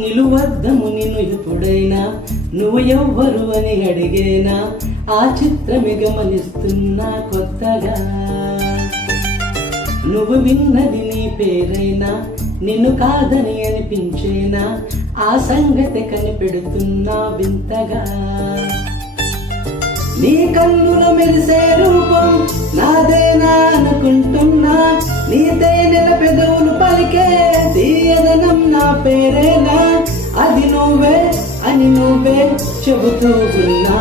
నిలువద్దము నిన్ను ఎప్పుడైనా నువ్వు ఎవ్వరు అని అడిగేనా ఆ చిత్రమే గమనిస్తున్నా కొత్తగా. నువ్వు విన్నది నీ పేరైనా నిన్ను కాదని అనిపించేనా ఆ సంగతి కనిపెడుతున్నా వింతగా. నీ కన్నుల మెరిసే రూపం నాదేనా అనుకుంటున్నా నీ తేనెల పెదవులు పలికే తీయదనం నా పేరేనా అది నువ్వే అని నువ్వే చెబుతూ ఉన్నా.